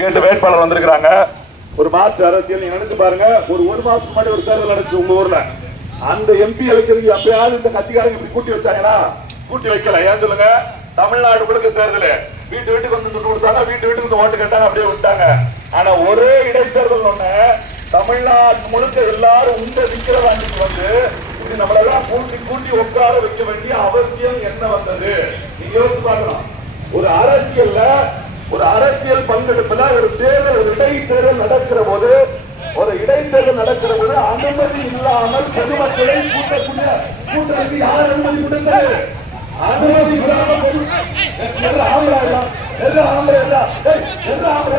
கேட்டு வேட்பாளர் வந்திருக்கிறாங்க. ஒரு மார்ச் அரசியல் நீங்க நினைச்சு பாருங்க. ஒரு ஒரு மாசத்துக்கு முன்னாடி ஒரு தேர்தல் நடந்துச்சு உங்க ஊர்ல. அந்த எம்பி எலெக்ஷனுக்கு எப்பயாவது இந்த கட்சிக்காரங்க இப்படி கூட்டி வச்சாங்கன்னா? கூட்டி வைக்கல. ஏன் சொல்லுங்க? தமிழ்நாடு முழுக்க தேர்தல். வீட்டு வீட்டுக்கு வந்து துட்டு கொடுத்தாங்க வீட்டு வீட்டுக்கு வந்து ஓட்டு கேட்டாங்க அப்படியே விட்டாங்க. ஆனா ஒரே இடைத்தேர்தல் ஒண்ணு தமிழ்நாடு முழுக்க எல்லாரும் உங்க விக்கிரவாண்டிக்கு வந்து இப்படி நம்மளெல்லாம் கூட்டி கூட்டி உட்கார வைக்க வேண்டிய அவசியம் என்ன வந்தது? நீங்க யோசிச்சு பார்க்கலாம். ஒரு அரசியல்ல ஒரு அரசியல் பங்கெடுப்புல ஒரு தேர்தல் ஒரு இடைத்தேர்தல் நடக்கிற போது ஒரு இடைத்தேர்தல் நடக்கிற போது அனுமதி இல்லாமல் பொதுமக்களை கூட்டக்கூடிய கூட்டத்துக்கு யார் அனுமதி கொடுத்தது? அனுமதி இல்லாமல் பொது- எல்லாம் ஆம்பளை எல்லாம், எல்லாம் ஆம்பளை எல்லாம், ஏய், ஆம்பளை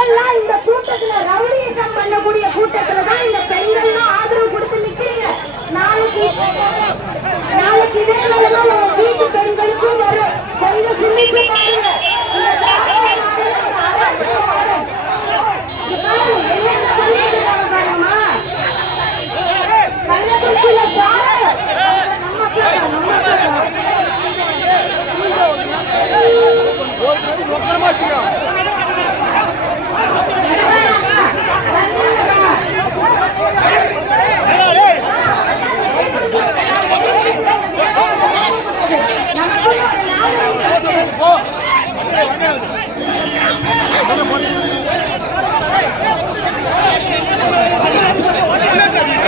பெண்கள்லாம் இந்த கூட்டத்துல ரவுடிசம் பண்ணக்கூடிய கூட்டத்துல தான் இந்த பெண்கள்லாம் ஆதரவு கொடுத்து நிக்கிறீங்க. நாளைக்கு நாளைக்கு இதே நிலைமை உங்க வீட்டு பெண்களுக்கும் வரும். கொஞ்சம்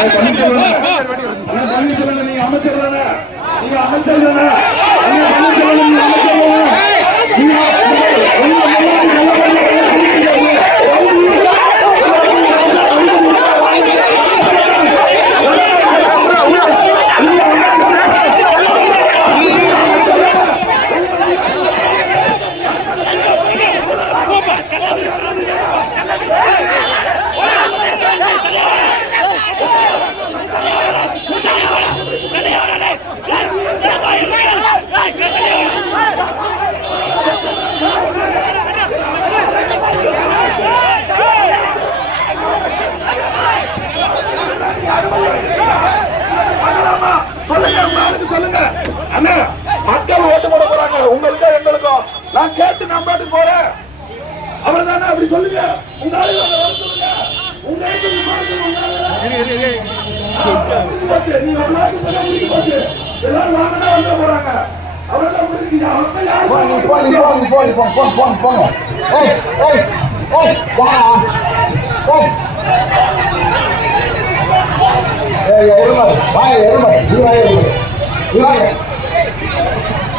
அமைச்சர் தானே நீங்க அமைச்சர் தானே நீங்க அமைச்சர் தானே நான் பாட்டு போறேன் அவர் தானே அப்படி சொல்லுங்க. உங்க ஆளு வர சொல்லுங்க. உங்க போச்சு. நீ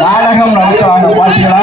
நாடகம் நடத்துவாங்க பார்த்தீங்களா